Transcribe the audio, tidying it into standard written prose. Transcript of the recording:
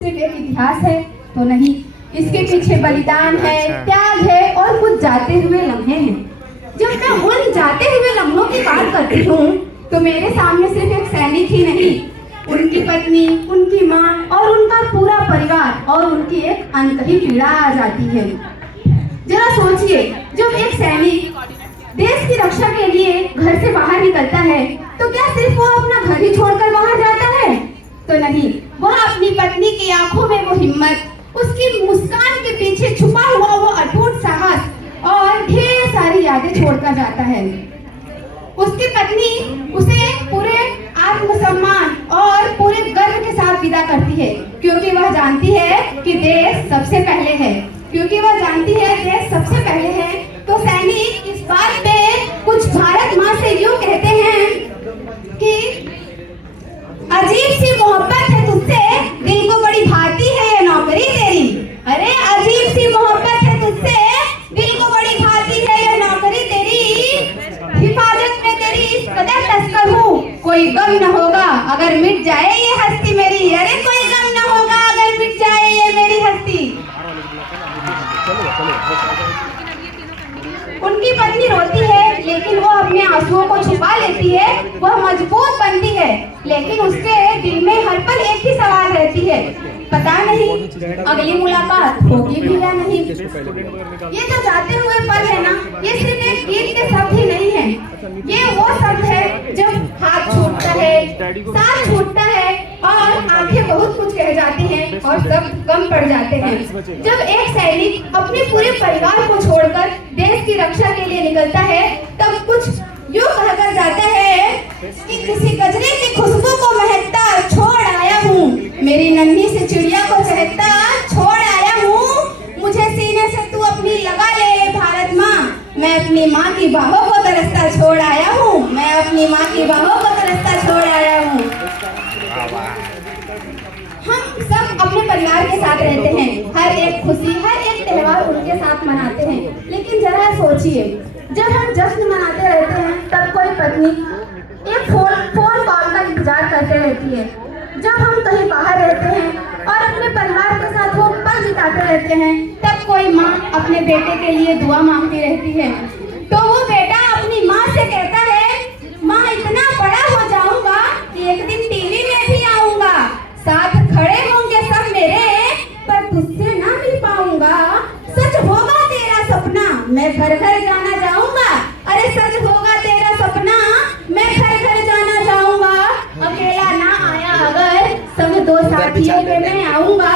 सिर्फ एक इतिहास है तो नहीं, इसके पीछे बलिदान है, त्याग है और कुछ जाते हुए लम्हे हैं। जब मैं उन जाते हुए लम्हों की बात करती हूँ तो मेरे सामने सिर्फ एक सैनिक ही नहीं, उनकी पत्नी, उनकी माँ और उनका पूरा परिवार और उनकी एक अनकही पीड़ा आ जाती है। जरा सोचिए, जब एक सैनिक देश की रक्षा के लिए घर से बाहर निकलता है तो क्या सिर्फ वो अपना घर ही छोड़कर बाहर जाता है? तो नहीं, वह अपनी पत्नी की आंखों में वो हिम्मत, उसकी मुस्कान के पीछे छुपा हुआ वो अटूट साहस और ढेर सारी यादें छोड़कर जाता है। उसकी पत्नी उसे पूरे आत्मसम्मान और पूरे गर्व के साथ विदा करती है, क्योंकि वह जानती है कि देश सबसे पहले है। क्योंकि वह जानती है देश सबसे पहले है, तो सैनिक इस बात पे कुछ भारत माँ से यूं कहते हैं कि अजीब सी मोहब्बत है तुझसे, दिल को बड़ी भाती है ये नौकरी तेरी। अरे अजीब सी मोहब्बत है तुझसे, दिल को बड़ी भाती है ये नौकरी तेरी। हिफाजत में तेरी इस कदर तस्कर हूँ, कोई गम न होगा अगर मिट जाए ये हस्ती मेरी। अरे कोई गम न होगा अगर मिट जाए ये मेरी हस्ती। उनकी पत्नी रोती है, लेकिन वो अपने आंसुओं को छुपा लेती है। वह मजबूत बनती है, लेकिन उसके दिल में हर पल एक ही सवाल रहती है, पता नहीं अगली मुलाकात होगी भी या नहीं। ये जो जाते हुए पल है ना, ये सिर्फ एक गीत के शब्द ही नहीं है। ये वो शब्द है जब हाथ छूटता है, सांस छूटता है और आंखें बहुत कुछ कह जाती हैं और सब कम पड़ जाते हैं। जब एक सैनिक अपने पूरे परिवार को छोड़कर देश की रक्षा के लिए निकलता है, तब कुछ यूं कहकर जाता है कि किसी गजरे की खुशबू को महकता छोड़ आया हूँ, मेरी नन्ही सी चिड़िया को चहकता छोड़ आया हूँ। मुझे सीने से तू अपनी लगा ले भारत माँ, मैं अपनी माँ की बाहों को तरसता छोड़ आया हूँ, मैं अपनी माँ की बाहों को तरसता छोड़ आया हूँ। हम सब अपने परिवार के साथ रहते हैं, हर एक खुशी, हर एक त्योहार उनके साथ मनाते हैं। लेकिन जरा सोचिए, जब हम जश्न मनाते रहते हैं तब कोई पत्नी एक फोन कॉल का इंतजार करते रहती है। जब हम कहीं बाहर रहते हैं और अपने परिवार के साथ वो पल बिताते रहते हैं, तब कोई माँ अपने बेटे के लिए दुआ मांगती रहती है। तो वो बेटा अपनी माँ से कहता है, माँ इतना बड़ा हो जाऊंगा कि एक दिन टीवी में भी आऊंगा, साथ खड़े होंगे सब मेरे, पर तुझसे ना मिल पाऊंगा। सच होगा तेरा सपना, मैं घर घर जाना जाऊंगा। अरे सच होगा तेरा सपना, मैं घर घर जाना जाऊंगा। अकेला ना आया अगर, सब दो साथियों पे मैं आऊंगा।